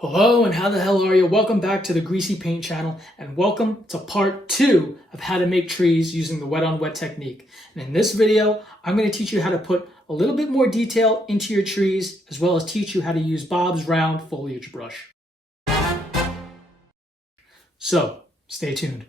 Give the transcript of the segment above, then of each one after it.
Hello and how the hell are you? Welcome back to the Greasy Paint channel and welcome to part 2 of how to make trees using the wet on wet technique. And in this video, I'm going to teach you how to put a little bit more detail into your trees as well as teach you how to use Bob's round foliage brush. So, stay tuned.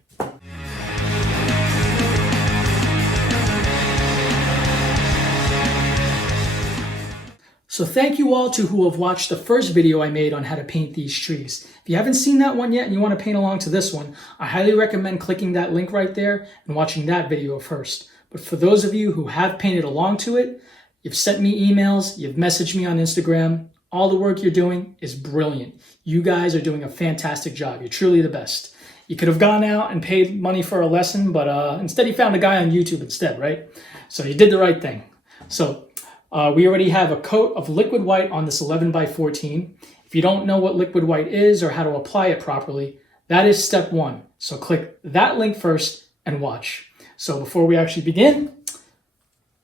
So thank you all who have watched the first video I made on how to paint these trees. If you haven't seen that one yet and you want to paint along to this one, I highly recommend clicking that link right there and watching that video first. But for those of you who have painted along to it, you've sent me emails, you've messaged me on Instagram, all the work you're doing is brilliant. You guys are doing a fantastic job. You're truly the best. You could have gone out and paid money for a lesson, but instead you found a guy on YouTube instead, right? So you did the right thing. So we already have a coat of liquid white on this 11 by 14. If you don't know what liquid white is or how to apply it properly, that is step 1. So click that link first and watch. So before we actually begin,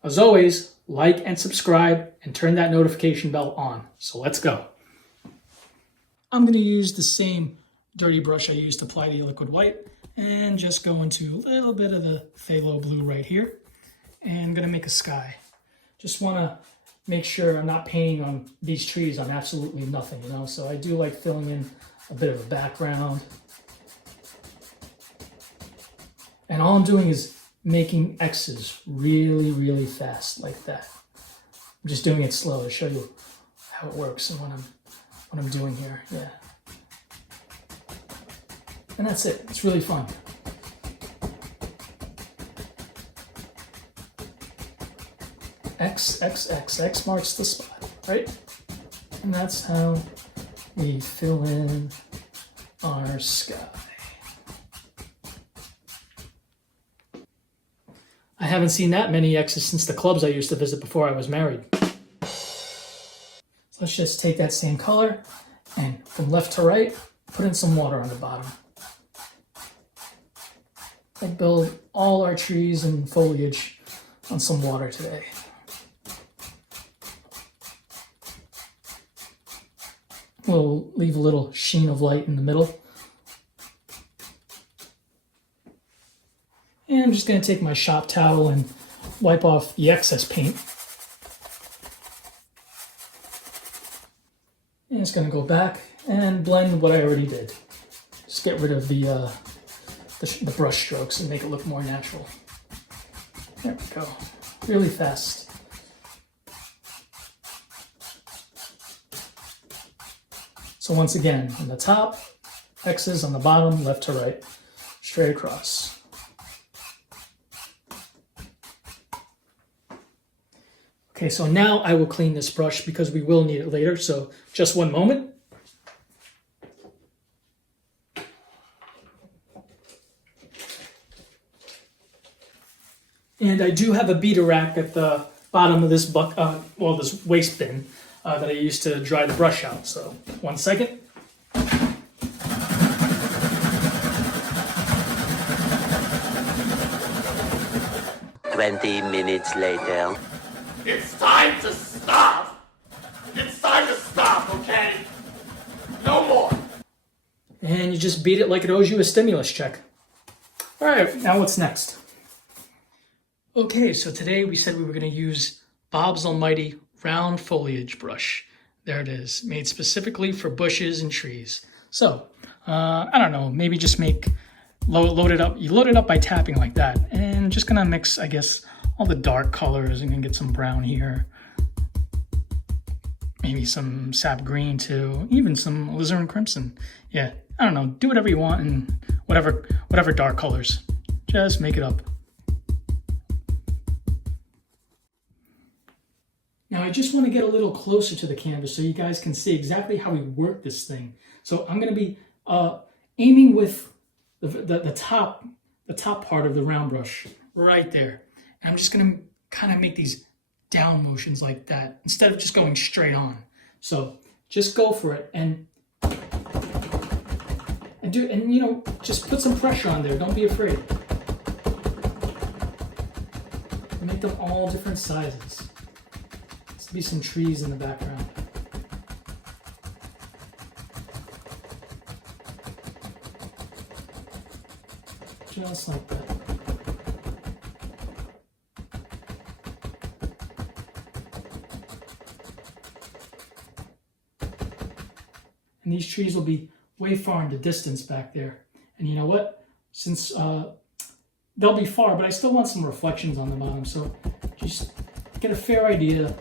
as always, like and subscribe and turn that notification bell on. So let's go. I'm going to use the same dirty brush I used to apply the liquid white and just go into a little bit of the phthalo blue right here. And I'm going to make a sky. Just want to make sure I'm not painting on these trees on absolutely nothing, you know? So I do like filling in a bit of a background. And all I'm doing is making X's really, really fast like that. I'm just doing it slow to show you how it works and what I'm doing here, yeah. And that's it, it's really fun. X, X, X, X marks the spot, right? And that's how we fill in our sky. I haven't seen that many X's since the clubs I used to visit before I was married. So let's just take that same color and from left to right, put in some water on the bottom. We'll build all our trees and foliage on some water today. We'll leave a little sheen of light in the middle. And I'm just going to take my shop towel and wipe off the excess paint. And it's going to go back and blend what I already did. Just get rid of the brush strokes and make it look more natural. There we go. Really fast. So once again, on the top, X's on the bottom, left to right, straight across. Okay, so now I will clean this brush because we will need it later, so just one moment. And I do have a beater rack at the bottom of this this waste bin. That I used to dry the brush out. So, 1 second. "20 minutes later. It's time to stop! It's time to stop, okay? No more! And you just beat it like it owes you a stimulus check. All right, now what's next? Okay, so today we said we were going to use Bob's Almighty round foliage brush. There it is, made specifically for bushes and trees. So, I don't know, maybe just load it up. You load it up by tapping like that. And just gonna mix, I guess, all the dark colors. I'm gonna get some brown here. Maybe some Sap Green too, even some Alizarin Crimson. Yeah, I don't know, do whatever you want and whatever dark colors. Just make it up. Now I just want to get a little closer to the canvas so you guys can see exactly how we work this thing. So I'm going to be aiming with the top part of the round brush right there. And I'm just going to kind of make these down motions like that instead of just going straight on. So just go for it and you know, just put some pressure on there. Don't be afraid. Make them all different sizes. Be some trees in the background. Just like that. And these trees will be way far in the distance back there. And you know what? Since they'll be far, but I still want some reflections on the bottom. So just get a fair idea,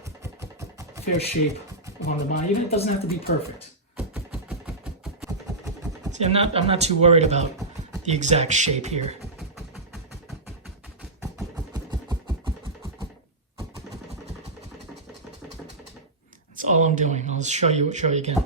fair shape on the bottom. Even if it doesn't have to be perfect. See, I'm not too worried about the exact shape here. That's all I'm doing. I'll show you again.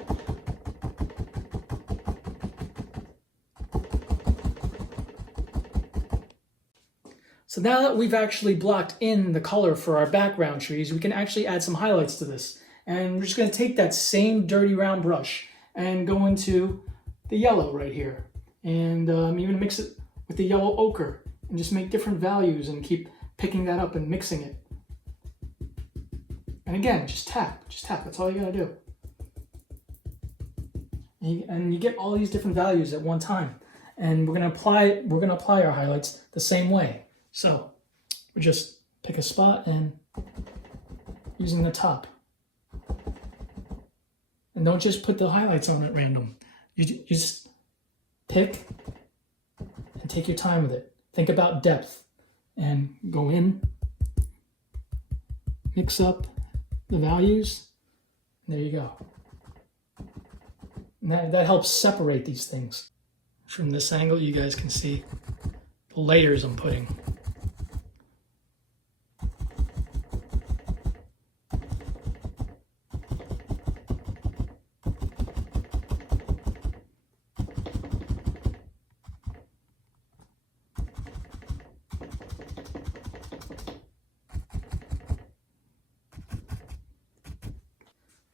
So now that we've actually blocked in the color for our background trees, we can actually add some highlights to this. And we're just going to take that same dirty round brush and go into the yellow right here. And even mix it with the yellow ochre and just make different values and keep picking that up and mixing it. And again, just tap. That's all you got to do. And you get all these different values at one time. And we're going to apply our highlights the same way. So we just pick a spot and using the top. And don't just put the highlights on at random. You just pick and take your time with it. Think about depth and go in, mix up the values. And there you go. And that helps separate these things. From this angle, you guys can see the layers I'm putting.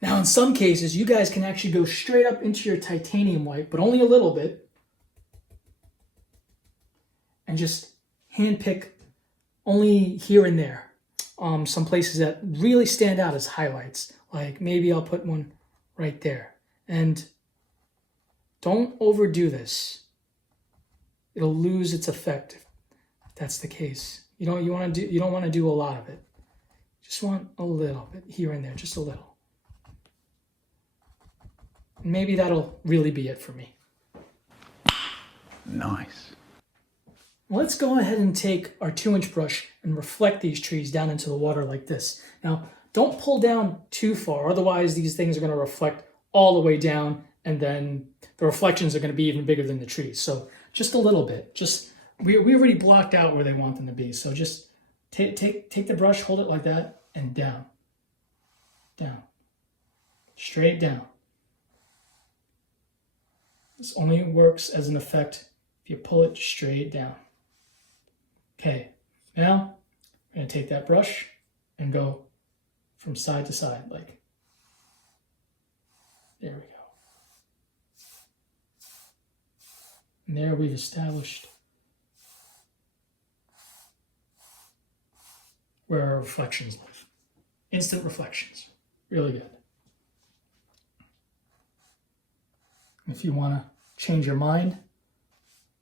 Now, in some cases, you guys can actually go straight up into your titanium white, but only a little bit, and just handpick only here and there. Some places that really stand out as highlights, like maybe I'll put one right there. And don't overdo this. It'll lose its effect if that's the case. You don't want to do a lot of it. Just want a little bit here and there, just a little. Maybe that'll really be it for me. Nice. Let's go ahead and take our 2-inch brush and reflect these trees down into the water like this. Now, don't pull down too far, otherwise these things are going to reflect all the way down, and then the reflections are going to be even bigger than the trees. So just a little bit. We already blocked out where they want them to be, so just take the brush, hold it like that, and down. Down. Straight down. This only works as an effect if you pull it straight down. Okay, now I'm going to take that brush and go from side to side, like, there we go. And there we've established where our reflections live. Instant reflections, really good. If you want to change your mind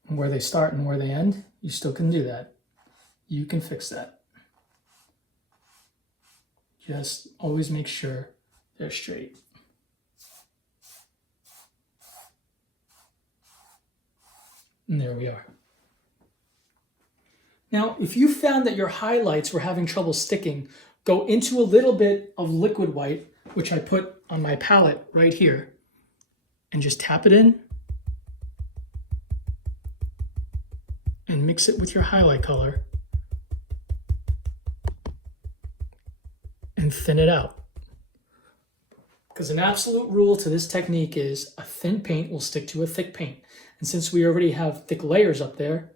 on where they start and where they end, you still can do that. You can fix that. Just always make sure they're straight. And there we are. Now, if you found that your highlights were having trouble sticking, go into a little bit of liquid white, which I put on my palette right here, and just tap it in and mix it with your highlight color and thin it out. Because an absolute rule to this technique is a thin paint will stick to a thick paint. And since we already have thick layers up there,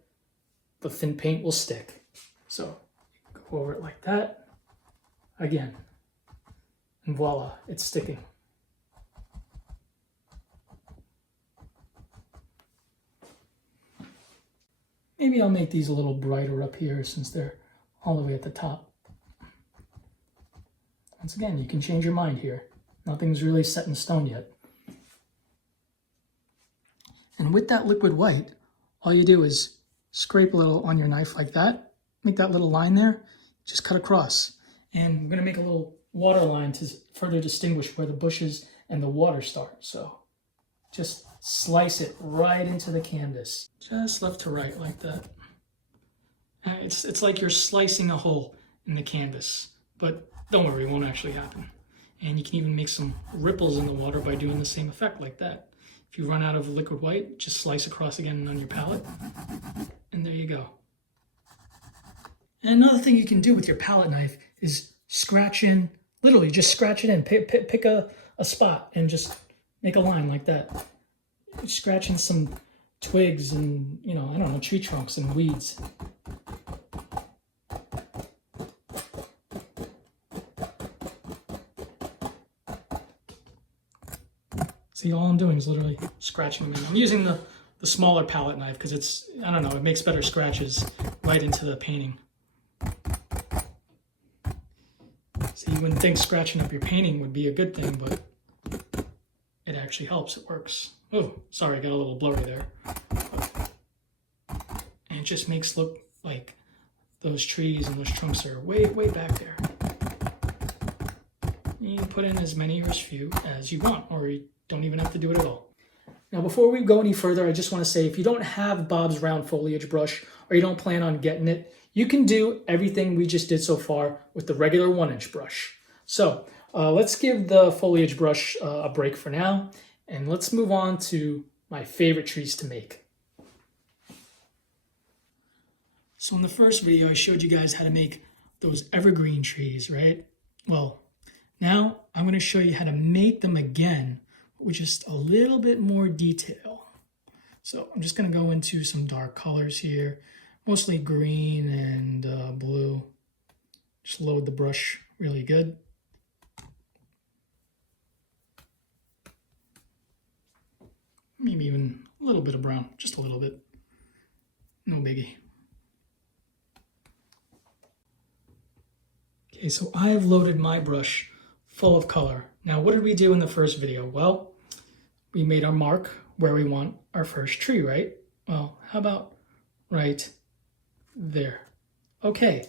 the thin paint will stick. So go over it like that again, and voila, it's sticking. Maybe I'll make these a little brighter up here since they're all the way at the top. Once again, you can change your mind here. Nothing's really set in stone yet. And with that liquid white, all you do is scrape a little on your knife like that. Make that little line there. Just cut across. And I'm going to make a little water line to further distinguish where the bushes and the water start. So just slice it right into the canvas. Just left to right like that. It's like you're slicing a hole in the canvas. But don't worry, it won't actually happen. And you can even make some ripples in the water by doing the same effect like that. If you run out of liquid white, just slice across again on your palette. And there you go. And another thing you can do with your palette knife is scratch in, literally just scratch it in. Pick a spot and just make a line like that. Scratch in some twigs and, I don't know, tree trunks and weeds. See, all I'm doing is literally scratching them in. I'm using the smaller palette knife because it's, I don't know, it makes better scratches right into the painting. So you wouldn't think scratching up your painting would be a good thing, but it actually helps. It works. Oh, sorry, I got a little blurry there. And it just makes it look like those trees and those trunks are way, way back there. You can put in as many or as few as you want, or you don't even have to do it at all. Now, before we go any further, I just want to say, if you don't have Bob's round foliage brush, or you don't plan on getting it, you can do everything we just did so far with the regular 1-inch brush. So let's give the foliage brush a break for now, and let's move on to my favorite trees to make. So in the first video, I showed you guys how to make those evergreen trees, right? Well, now I'm going to show you how to make them again with just a little bit more detail. So I'm just going to go into some dark colors here, mostly green and blue. Just load the brush really good. Maybe even a little bit of brown, just a little bit. No biggie. Okay, so I've loaded my brush full of color. Now, what did we do in the first video? Well, we made our mark where we want our first tree, right? Well, how about right there? Okay,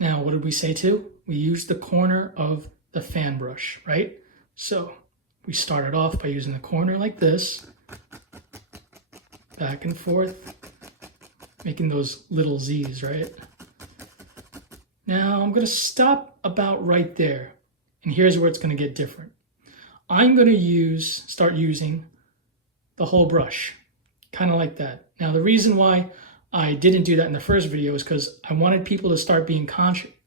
now what did we say too? We used the corner of the fan brush, right? So we started off by using the corner like this, back and forth, making those little Z's, right? Now I'm gonna stop about right there, and here's where it's gonna get different. I'm going to start using the whole brush, kind of like that. Now, the reason why I didn't do that in the first video is because I wanted people to start being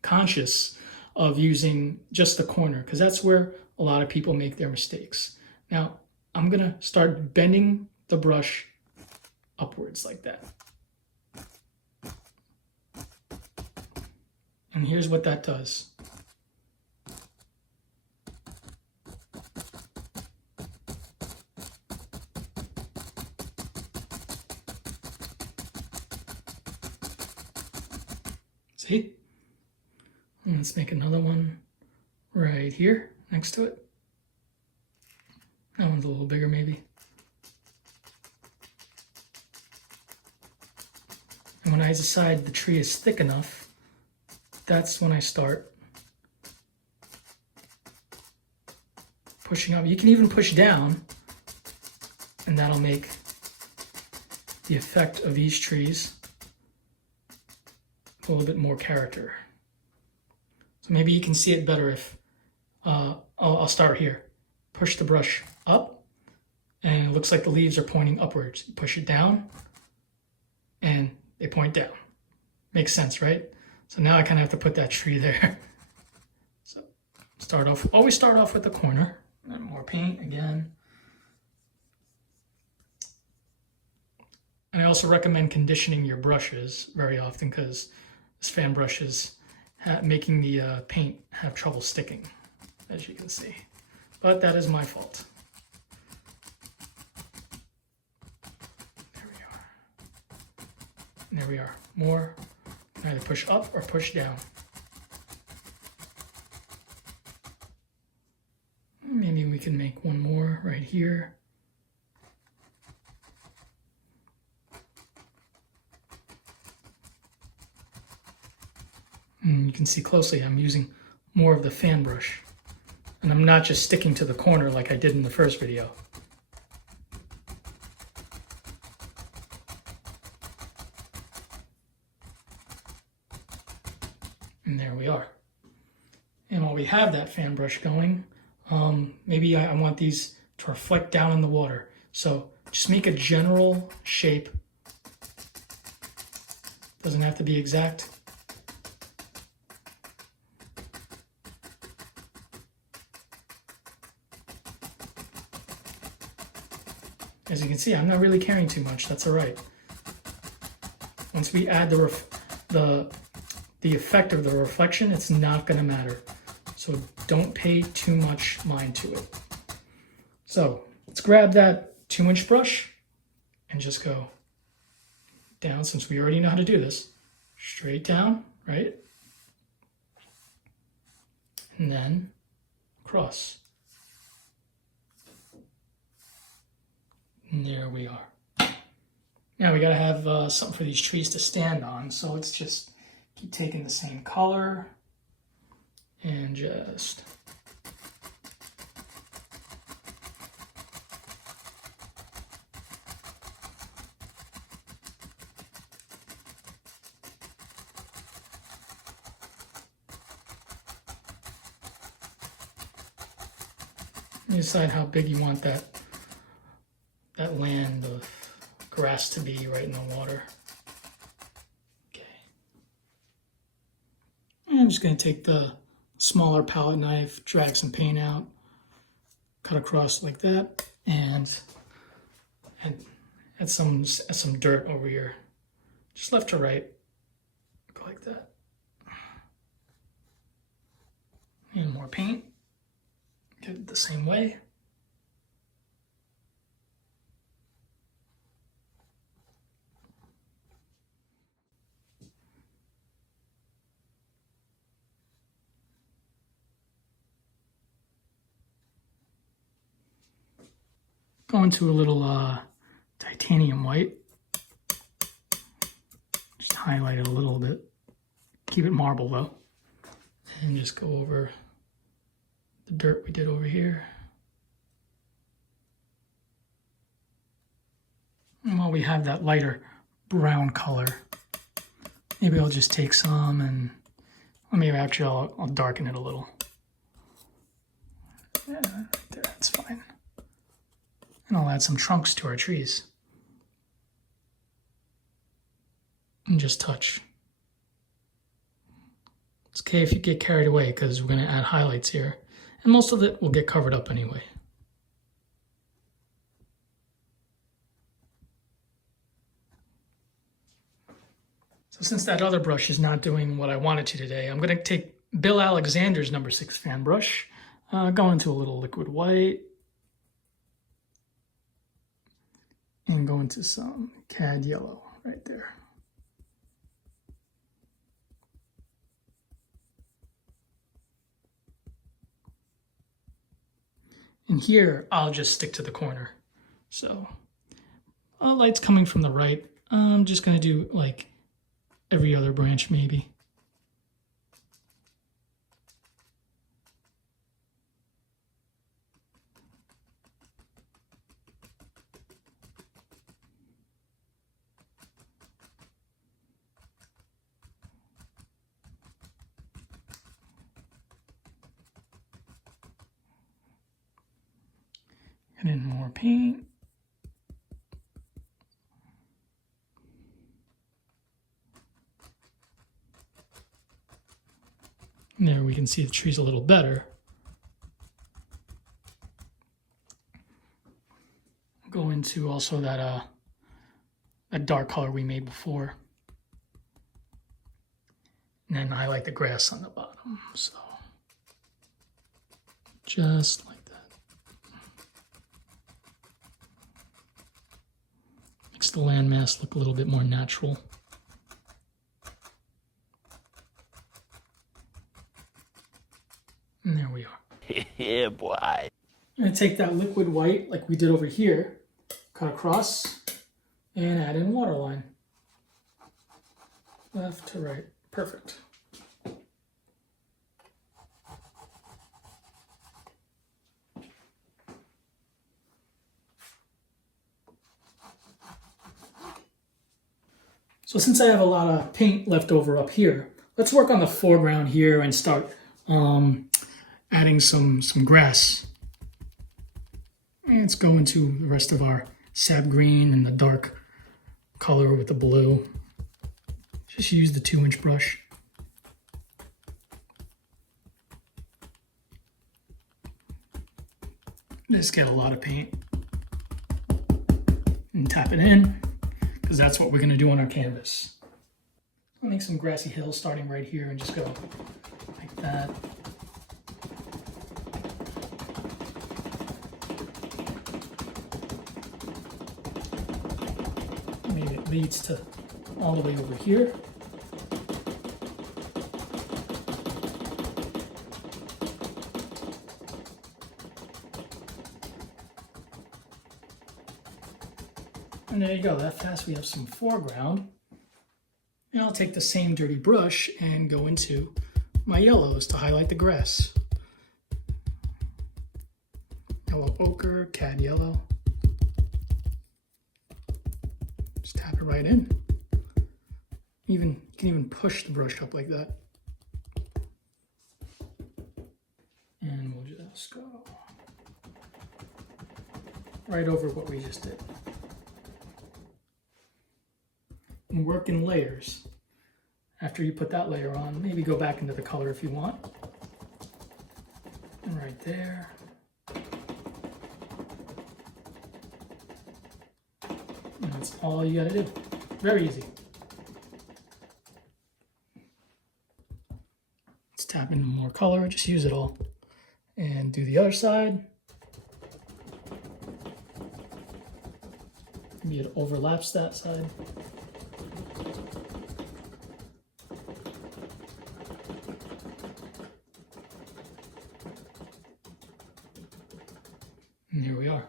conscious of using just the corner, because that's where a lot of people make their mistakes. Now, I'm going to start bending the brush upwards like that. And here's what that does. See? And let's make another one right here next to it. That one's a little bigger maybe. And when I decide the tree is thick enough, that's when I start pushing up. You can even push down, and that'll make the effect of these trees a little bit more character. So maybe you can see it better if I'll start here. Push the brush up, and it looks like the leaves are pointing upwards. You push it down, and they point down. Makes sense, right? So now I kind of have to put that tree there. So always start off with the corner. And more paint again. And I also recommend conditioning your brushes very often, because this fan brush is making the paint have trouble sticking, as you can see. But that is my fault. There we are. And there we are. More. Either push up or push down. Maybe we can make one more right here. And you can see closely I'm using more of the fan brush. And I'm not just sticking to the corner like I did in the first video. And there we are. And while we have that fan brush going, maybe I want these to reflect down in the water. So just make a general shape. Doesn't have to be exact. As you can see, I'm not really caring too much. That's all right. Once we add the effect of the reflection, it's not going to matter. So don't pay too much mind to it. So let's grab that 2-inch brush and just go down, since we already know how to do this. Straight down, right? And then across. And there we are. Now we gotta have something for these trees to stand on, so let's just keep taking the same color and just you decide how big you want that land of grass to be right in the water. Okay. And I'm just going to take the smaller palette knife, drag some paint out, cut across like that, and add some dirt over here. Just left to right. Go like that. And more paint. Get it the same way. Go into a little titanium white. Just highlight it a little bit. Keep it marble though. And just go over the dirt we did over here. And while we have that lighter brown color, maybe I'll just take some and, well, maybe actually I'll darken it a little. Yeah, right there, that's fine. And I'll add some trunks to our trees. And just touch. It's okay if you get carried away because we're going to add highlights here. And most of it will get covered up anyway. So since that other brush is not doing what I wanted to today, I'm going to take Bill Alexander's No. 6 fan brush, go into a little liquid white, and go into some Cad Yellow right there. And here, I'll just stick to the corner. So, light's coming from the right. I'm just going to do like every other branch maybe. And then more paint. And there we can see the trees a little better. Go into also that dark color we made before. And then highlight the grass on the bottom. So just like that. Makes the landmass look a little bit more natural. And there we are. Yeah, boy. I'm going to take that liquid white like we did over here, cut across, and add in waterline. Left to right. Perfect. So since I have a lot of paint left over up here, let's work on the foreground here and start adding some grass. And let's go into the rest of our sap green and the dark color with the blue. Just use the 2-inch brush. Just get a lot of paint and tap it in, because that's what we're going to do on our canvas. I'll make some grassy hills starting right here and just go like that. Maybe it leads to all the way over here. And there you go, that fast we have some foreground. And I'll take the same dirty brush and go into my yellows to highlight the grass. Yellow ochre, cad yellow. Just tap it right in. You can even push the brush up like that. And we'll just go right over what we just did. And work in layers. After you put that layer on, maybe go back into the color if you want. And right there. And that's all you gotta do. Very easy. Let's tap into more color, just use it all. And do the other side. Maybe it overlaps that side. And here we are.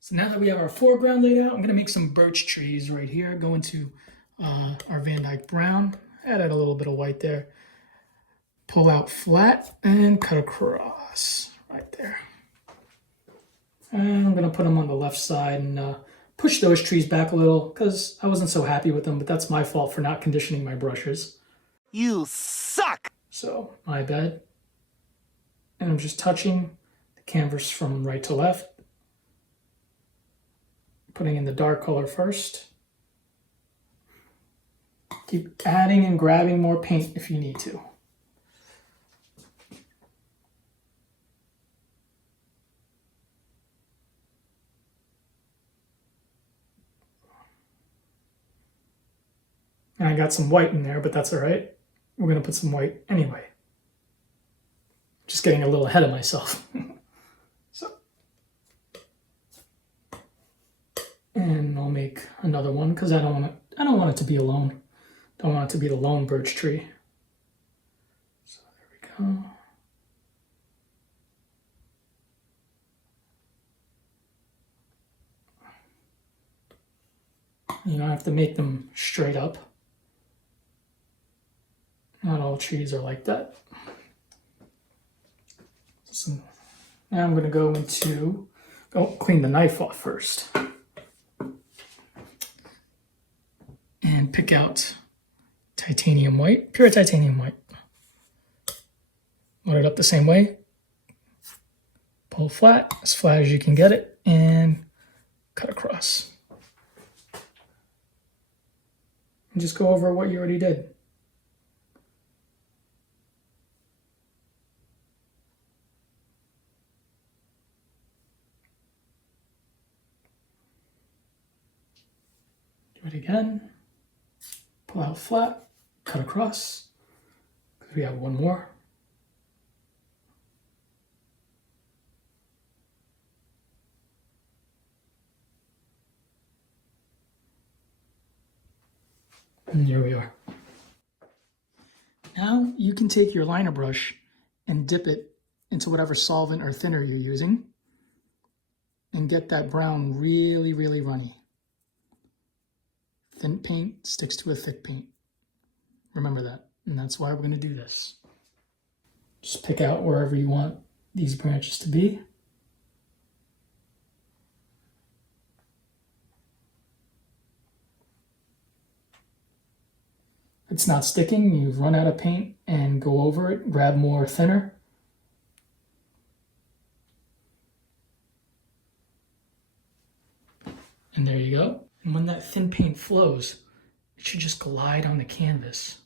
So now that we have our foreground laid out, I'm gonna make some birch trees right here. Go into our Dyke Brown, add a little bit of white there. Pull out flat and cut across right there. And I'm gonna put them on the left side and push those trees back a little because I wasn't so happy with them, but that's my fault for not conditioning my brushes. You suck! So, my bad. And I'm just touching the canvas from right to left. Putting in the dark color first. Keep adding and grabbing more paint if you need to. And I got some white in there, but that's all right. We're going to put some white anyway. Just getting a little ahead of myself. So. And I'll make another one because I don't want it to be alone. Don't want it to be the lone birch tree. So there we go. You don't have to make them straight up. Not all trees are like that. So now I'm going to go into, clean the knife off first. And pick out titanium white, pure titanium white. Load it up the same way. Pull flat as you can get it, and cut across. And just go over what you already did. Do it again. Pull out flat, cut across, because we have one more. And here we are. Now you can take your liner brush and dip it into whatever solvent or thinner you're using and get that brown really, really runny. Thin paint sticks to a thick paint. Remember that, and that's why we're going to do this. Just pick out wherever you want these branches to be. it's not sticking, you run out of paint and go over it, grab more thinner. And there you go. And when that thin paint flows, it should just glide on the canvas.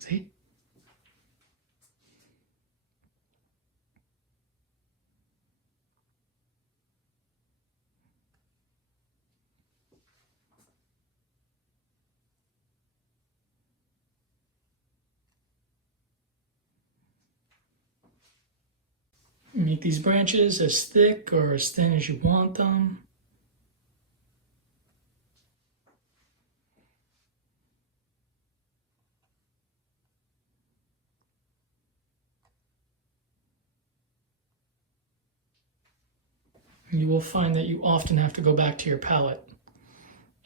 See? Make these branches as thick or as thin as you want them. You will find that you often have to go back to your palette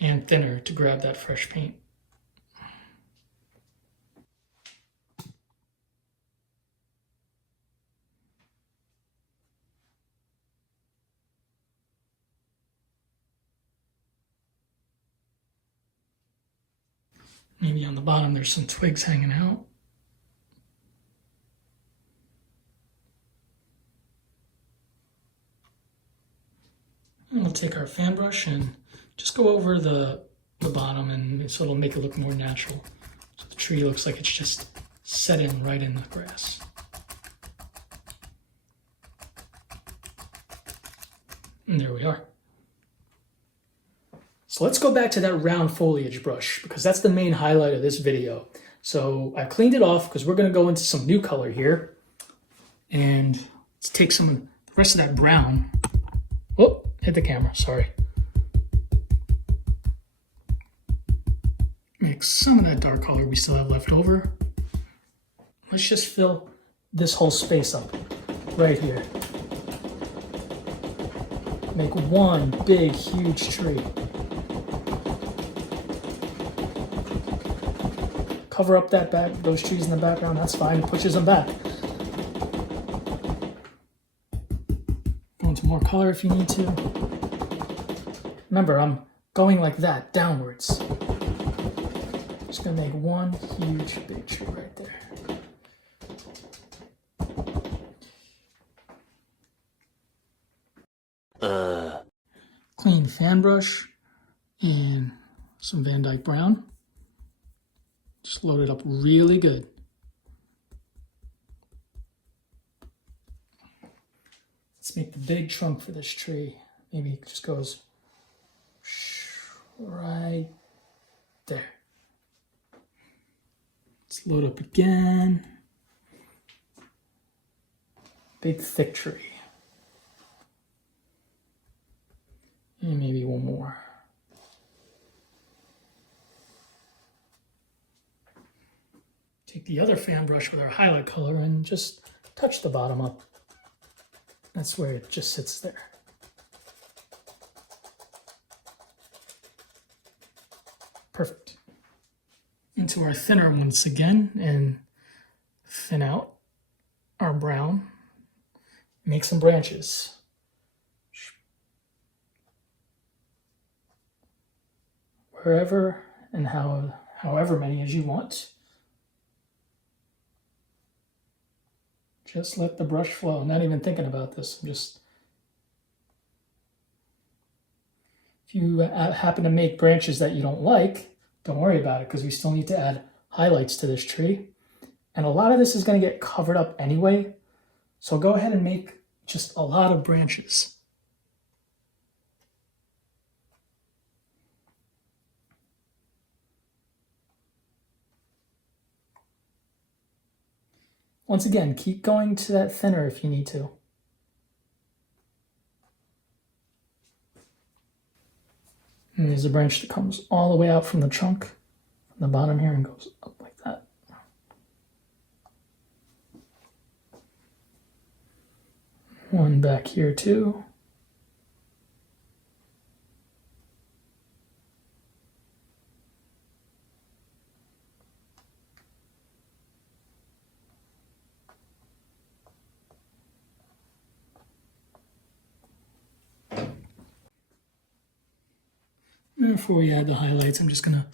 and thinner to grab that fresh paint. Maybe on the bottom there's some twigs hanging out. And we'll take our fan brush and just go over the bottom, and so it'll make it look more natural. So the tree looks like it's just set in right in the grass. And there we are. So let's go back to that round foliage brush, because that's the main highlight of this video. So I cleaned it off because we're going to go into some new color here. And let's take some of the rest of that brown. Oh, hit the camera, sorry. Make some of that dark color we still have left over. Let's just fill this whole space up right here. Make one big, huge tree. Cover up that back, those trees in the background, that's fine, it pushes them back. Go into more color if you need to. Remember, I'm going like that, downwards. Just gonna make one huge big tree right there. Clean fan brush and some Dyke Brown. Just load it up really good. Let's make the big trunk for this tree. Maybe it just goes right there. Let's load up again. Big thick tree. And maybe one more. Take the other fan brush with our highlight color and just touch the bottom up. That's where it just sits there. Perfect. Into our thinner once again and thin out our brown. Make some branches. Wherever and however many as you want. Just let the brush flow. I'm not even thinking about this. If you happen to make branches that you don't like, don't worry about it, because we still need to add highlights to this tree. And a lot of this is going to get covered up anyway. So go ahead and make just a lot of branches. Once again, keep going to that thinner if you need to. And there's a branch that comes all the way out from the trunk, from the bottom here, and goes up like that. One back here too. And before we add the highlights, I'm just going to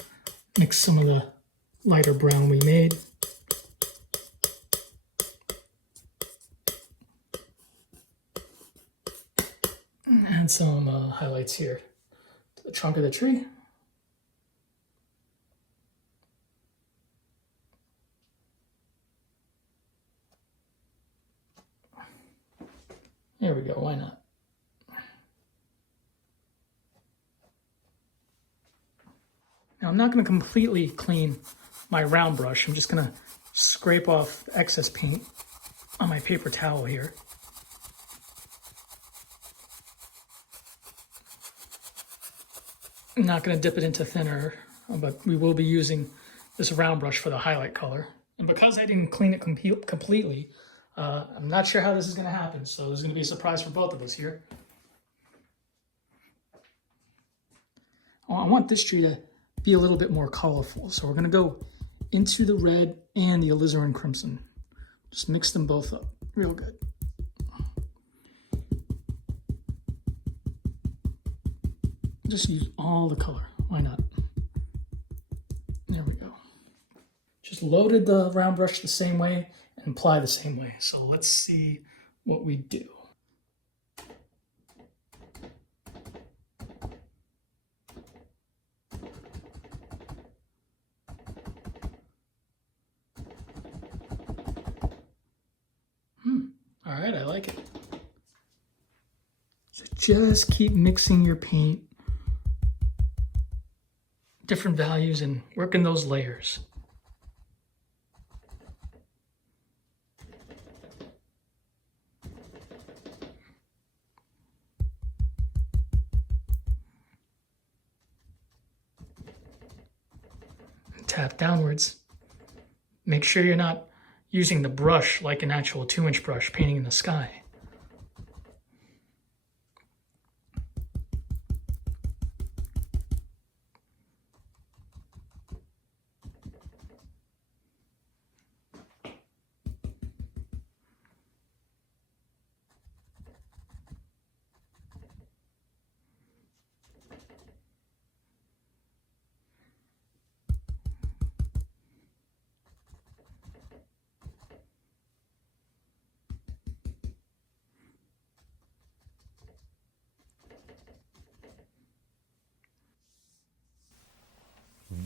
mix some of the lighter brown we made. And add some highlights here to the trunk of the tree. There we go, why not? Now I'm not going to completely clean my round brush. I'm just going to scrape off excess paint on my paper towel here. I'm not going to dip it into thinner, but we will be using this round brush for the highlight color. And because I didn't clean it completely, I'm not sure how this is going to happen, so there's going to be a surprise for both of us here. I want this tree to be a little bit more colorful, so we're going to go into the red and the Alizarin Crimson. Just mix them both up real good. Just use all the color, why not? There we go. Just loaded the round brush the same way and apply the same way. So let's see what we do. All right, I like it. So just keep mixing your paint, different values, and working those layers. Tap downwards. Make sure you're not using the brush like an actual 2-inch brush painting in the sky.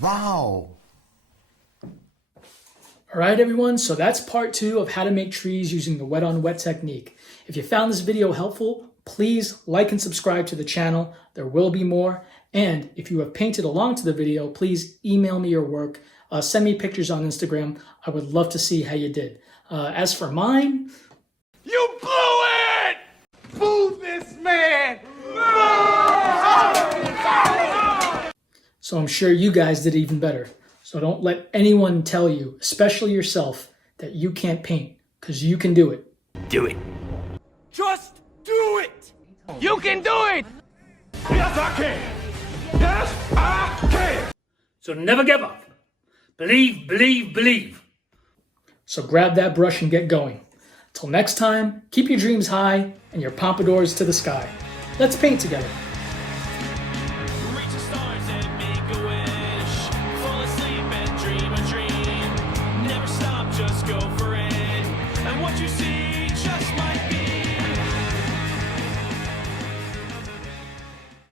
Wow. All right, everyone, so that's part 2 of how to make trees using the wet on wet technique. If you found this video helpful, please like and subscribe to the channel. There will be more. And if you have painted along to the video, please email me your work. Send me pictures on Instagram. I would love to see how you did. As for mine... You blew it! Boo this man! So I'm sure you guys did even better. So don't let anyone tell you, especially yourself, that you can't paint, because you can do it. Do it. Just do it! You can do it! Yes, I can! Yes, I can! So never give up. Believe, believe, believe. So grab that brush and get going. Till next time, keep your dreams high and your pompadours to the sky. Let's paint together. Reach the stars and make a wish. Fall asleep and dream a dream. Never stop, just go for it. And what you see just might